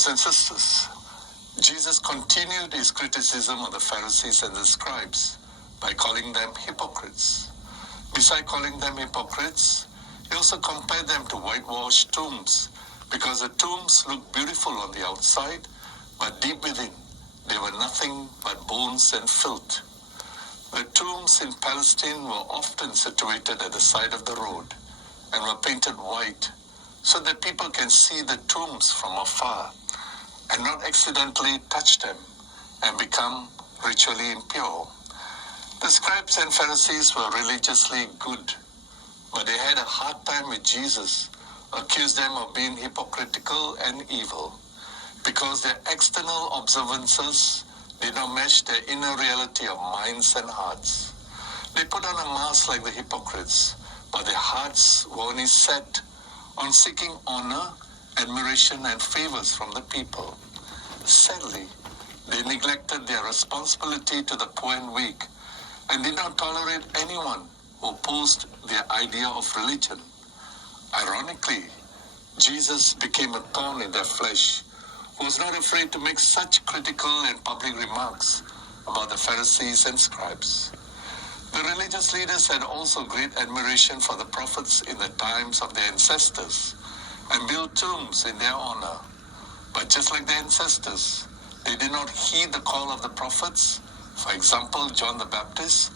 Brothers and sisters, Jesus continued his criticism of the Pharisees and the scribes by calling them hypocrites. Besides calling them hypocrites, he also compared them to whitewashed tombs, because the tombs looked beautiful on the outside, but deep within, they were nothing but bones and filth. The tombs in Palestine were often situated at the side of the road and were painted white so that people can see the tombs from afar and not accidentally touch them and become ritually impure. The scribes and Pharisees were religiously good, but they had a hard time with Jesus, accused them of being hypocritical and evil, because their external observances did not match their inner reality of minds and hearts. They put on a mask like the hypocrites, but their hearts were only set on seeking honor, admiration, and favors from the people. Sadly, they neglected their responsibility to the poor and weak, and did not tolerate anyone who opposed their idea of religion. Ironically, Jesus became a thorn in their flesh, who was not afraid to make such critical and public remarks about the Pharisees and scribes. The religious leaders had also great admiration for the prophets in the times of their ancestors and built tombs in their honor. But just like their ancestors, they did not heed the call of the prophets, for example, John the Baptist,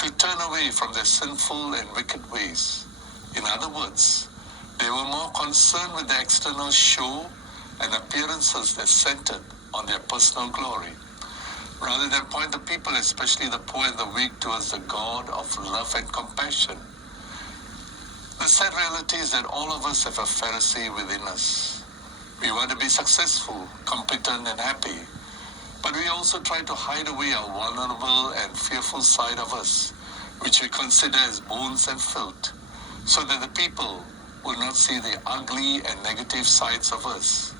to turn away from their sinful and wicked ways. In other words, they were more concerned with the external show and appearances that centered on their personal glory, rather than point the people, especially the poor and the weak, towards the God of love and compassion. The sad reality is that all of us have a Pharisee within us. We want to be successful, competent, and happy, but we also try to hide away our vulnerable and fearful side of us, which we consider as bones and filth, so that the people will not see the ugly and negative sides of us.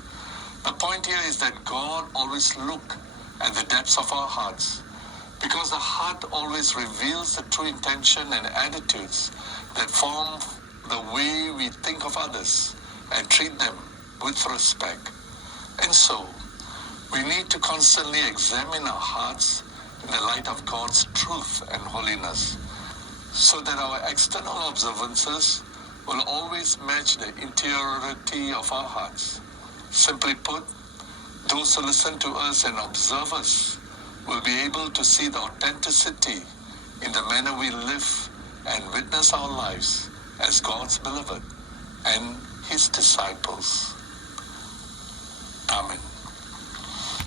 The point here is that God always looks at the depths of our hearts, because the heart always reveals the true intention and attitudes that form the way we think of others and treat them with respect. And so, we need to constantly examine our hearts in the light of God's truth and holiness, so that our external observances will always match the interiority of our hearts. Simply put, those who listen to us and observe us will be able to see the authenticity in the manner we live and witness our lives as God's beloved and His disciples. Amen.